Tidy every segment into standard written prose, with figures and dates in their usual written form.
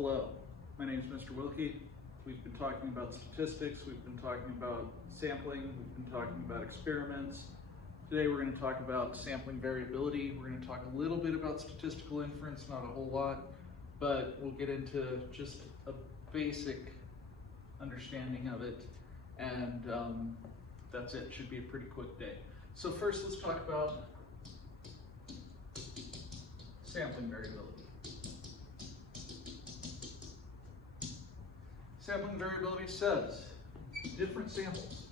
Hello, my name is Mr. Wilke. We've been talking about statistics, we've been talking about sampling, we've been talking about experiments. Today we're going to talk about sampling variability. We're going to talk a little bit about statistical inference, not a whole lot, but we'll get into just a basic understanding of it, and that's it. Should be a pretty quick day. So first let's talk about sampling variability. Sampling variability says different samples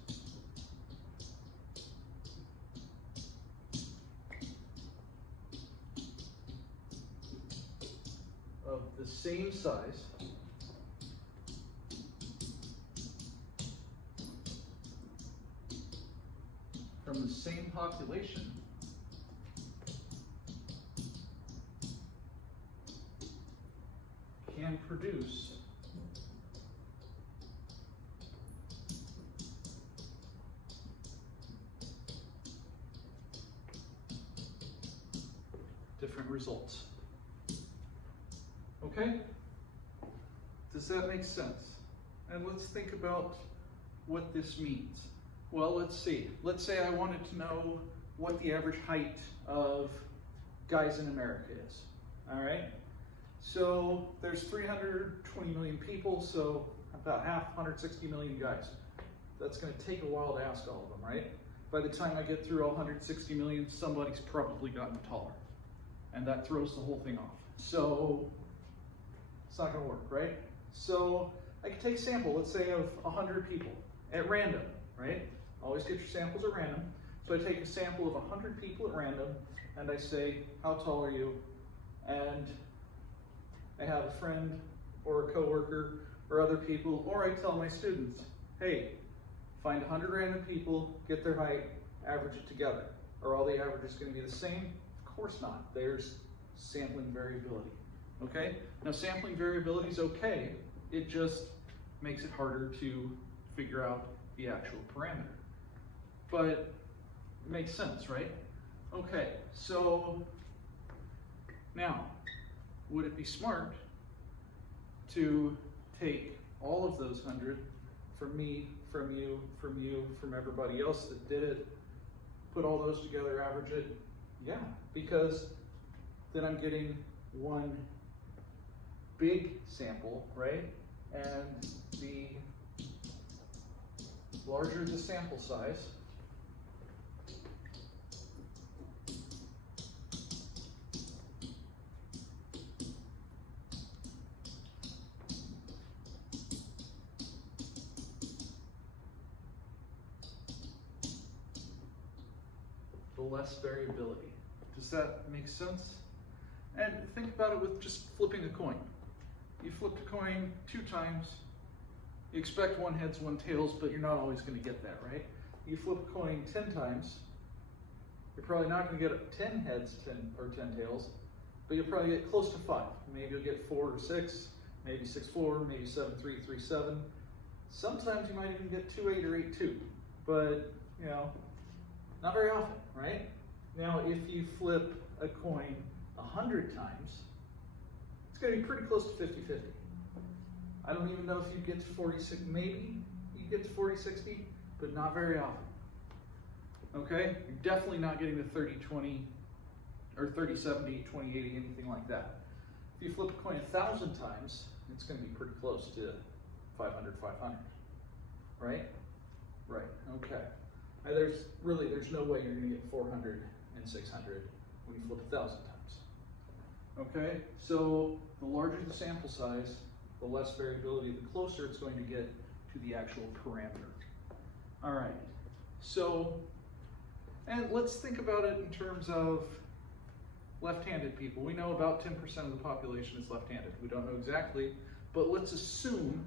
of the same size from the same population can produce different results. Okay? Does that make sense? And let's think about what this means. Well, let's see. Let's say I wanted to know what the average height of guys in America is. All right? So there's 320 million people, so about half, 160 million guys. That's going to take a while to ask all of them, right? By the time I get through all 160 million, somebody's probably gotten taller. And that throws the whole thing off. So it's not going to work, right? So I can take a sample, let's say of 100 people at random, right? Always get your samples at random. So I take a sample of 100 people at random and I say, how tall are you? And I have a friend or a coworker or other people, or I tell my students, hey, find 100 random people, get their height, average it together. Are all the averages going to be the same? Of course not. There's sampling variability. Okay? Now sampling variability is okay. It just makes it harder to figure out the actual parameter. But it makes sense, right? Okay, so now, would it be smart to take all of those 100 from me, from you, from everybody else that did it, put all those together, average it? Yeah, because then I'm getting one big sample, right? And the larger the sample size, the less variability. Does that make sense? And think about it with just flipping a coin. You flipped a coin 2 times, you expect 1 heads, 1 tails, but you're not always going to get that, right? You flip a coin 10 times, you're probably not going to get 10 heads 10 tails, but you'll probably get close to 5. Maybe you'll get 4 or 6, maybe 6, 4, maybe 7, 3, 3, 7. Sometimes you might even get 2, 8, or 8, 2, but you know, not very often, right? Now, if you flip a coin 100 times, it's going to be pretty close to 50-50. I don't even know if you get to 46, maybe you get to 40-60, but not very often. Okay? You're definitely not getting the 30-20 or 30-70, 20-80, anything like that. If you flip a coin 1,000 times, it's going to be pretty close to 500, right? Right, okay. There's no way you're going to get 400 and 600 when you flip 1,000 times. Okay, so the larger the sample size, the less variability, the closer it's going to get to the actual parameter. All right, so, and let's think about it in terms of left-handed people. We know about 10% of the population is left-handed. We don't know exactly, but let's assume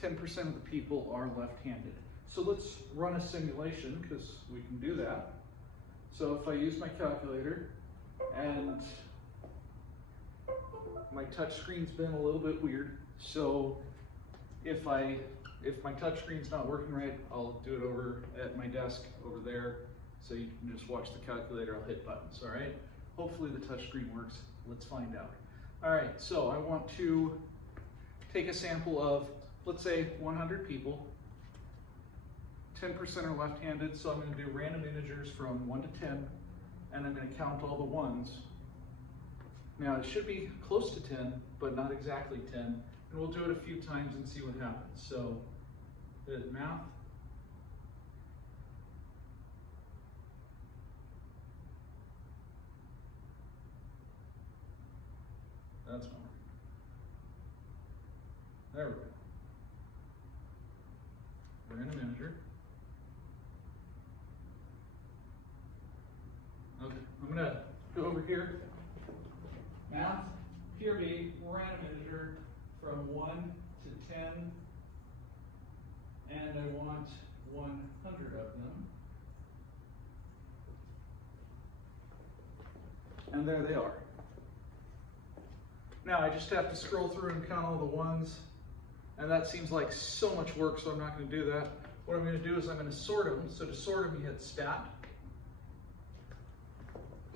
10% of the people are left-handed. So let's run a simulation, because we can do that. So if I use my calculator, and my touch screen's been a little bit weird, so if my touch screen's not working right, I'll do it over at my desk over there, so you can just watch the calculator. I'll hit buttons, all right? Hopefully the touch screen works. Let's find out. All right, so I want to take a sample of, let's say, 100 people. 10% are left-handed, so I'm going to do random integers from 1 to 10, and I'm going to count all the ones. Now, it should be close to 10, but not exactly 10, and we'll do it a few times and see what happens. So, hit math. That's one. There we go. Random integer. Okay, I'm going to go over here. Math, PRB, random integer from 1 to 10, and I want 100 of them. And there they are. Now I just have to scroll through and count all the ones, and that seems like so much work, so I'm not going to do that. What I'm going to do is I'm going to sort them. So to sort them, you hit stat.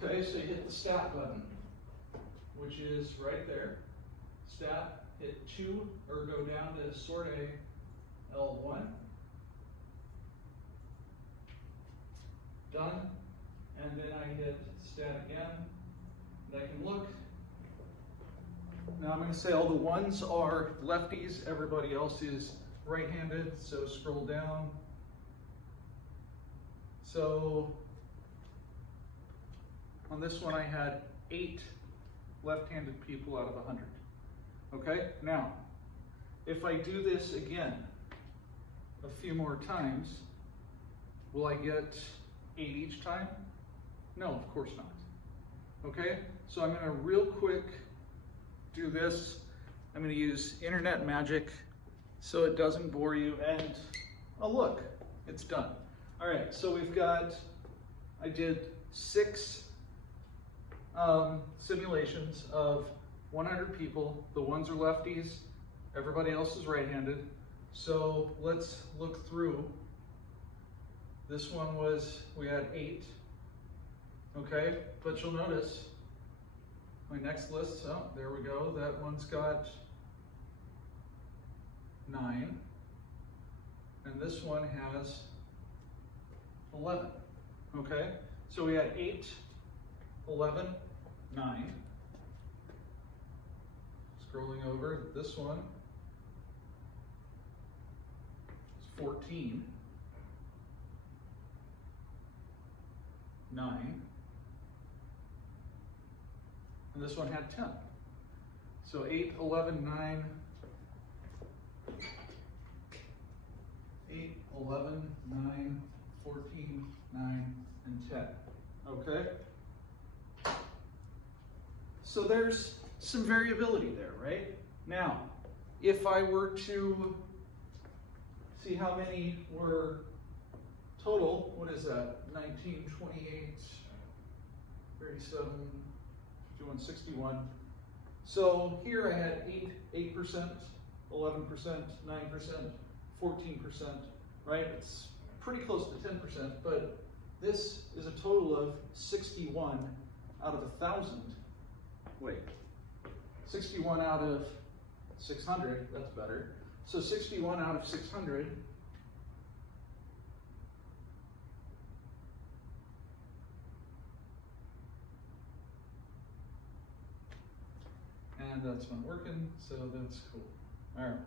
Okay, so you hit the stat button, which is right there. Stat, hit 2, or go down to sort A, L1. Done. And then I hit stat again, and I can look. Now I'm going to say all the ones are lefties, everybody else is right-handed, so scroll down. So on this one I had 8 left-handed people out of 100. Okay, now if I do this again a few more times, will I get 8 each time? No, of course not. Okay, so I'm going to real quick do this. I'm going to use internet magic so it doesn't bore you, and oh look, it's done. All right, so we've got, I did 6 simulations of 100 people. The ones are lefties, everybody else is right-handed. So let's look through. This one was, we had 8, okay, but you'll notice my next list, oh, there we go, that one's got 9, and this one has 11, okay? So we had 8, 11, 9. Scrolling over, this one is 14, 9, and this one had 10. So 8, 11, 9, 8, 11, 9, 14, 9, and 10. Okay? So there's some variability there, right? Now, if I were to see how many were total, what is that? 19, 28, 37, 51, 61. So here I had 8%, 11%, 9%, 14%, right? It's pretty close to 10%, but this is a total of 61 out of 1,000. Wait, 61 out of 600, that's better. So 61 out of 600 and that's not working, so that's cool. All right.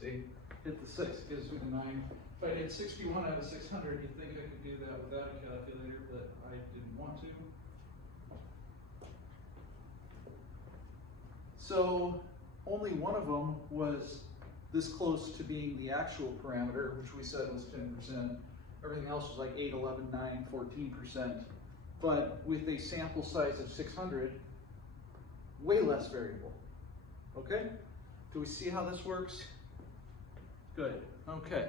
See, hit the 6, gives me the 9. If I hit 61 out of 600, you'd think I could do that without a calculator, but I didn't want to. So only one of them was this close to being the actual parameter, which we said was 10%. Everything else was like 8, 11, 9, 14%. But with a sample size of 600, way less variable. Okay? Do we see how this works? Good. Okay.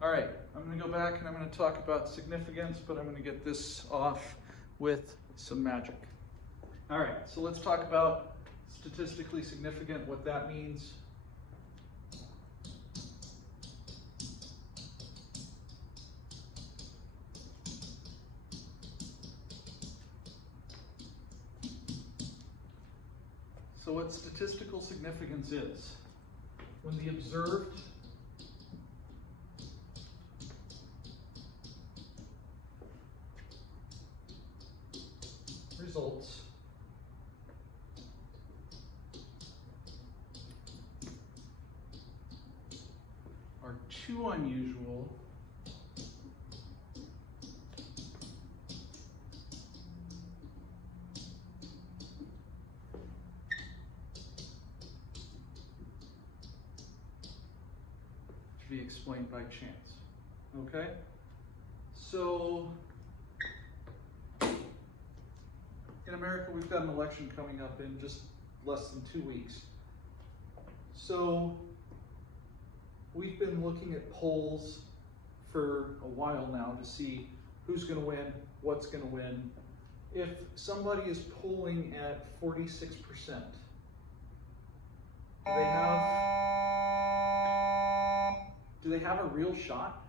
All right. I'm going to go back and I'm going to talk about significance, but I'm going to get this off with some magic. All right. So let's talk about statistically significant, what that means. So what statistical significance is? When the observed results are too unusual to be explained by chance. Okay? So in America, we've got an election coming up in just less than 2 weeks. So we've been looking at polls for a while now to see who's going to win, what's going to win. If somebody is polling at 46%, do they have a real shot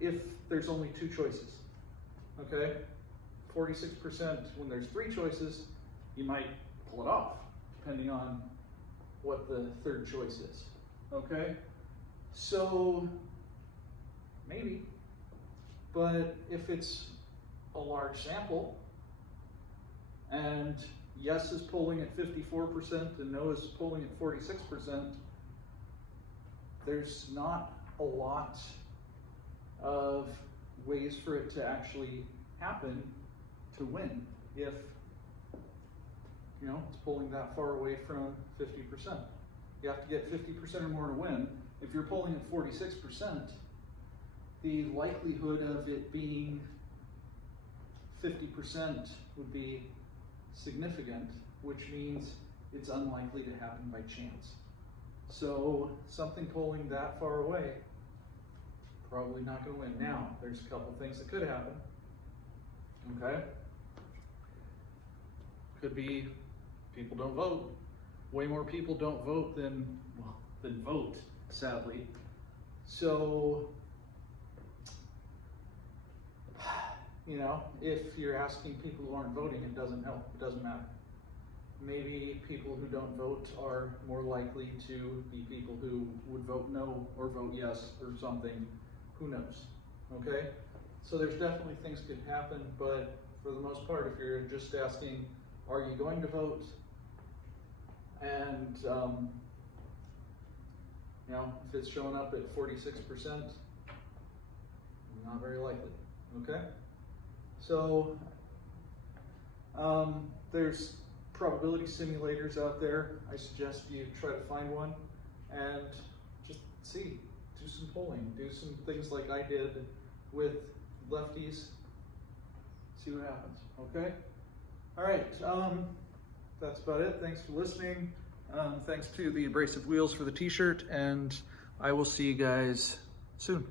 if there's only 2 choices? Okay? 46%, when there's 3 choices, you might pull it off, depending on what the third choice is. Okay? So, maybe. But if it's a large sample, and yes is polling at 54% and no is polling at 46%, there's not a lot of ways for it to actually happen to win if, you know, it's polling that far away from 50%. You have to get 50% or more to win. If you're polling at 46%, the likelihood of it being 50% would be significant, which means it's unlikely to happen by chance. So something polling that far away, probably not going to win. Now, there's a couple things that could happen. Okay? Could be people don't vote. Way more people don't vote than vote, sadly. So, you know, if you're asking people who aren't voting, it doesn't help. It doesn't matter. Maybe people who don't vote are more likely to be people who would vote no or vote yes or something. Who knows? Okay? So there's definitely things could happen, but for the most part, if you're just asking, are you going to vote? And, you know, if it's showing up at 46%, not very likely. Okay? So, there's probability simulators out there. I suggest you try to find one and just see, do some polling, do some things like I did with lefties, see what happens, okay? All right, that's about it. Thanks for listening. Thanks to the Abrasive Wheels for the t-shirt, and I will see you guys soon.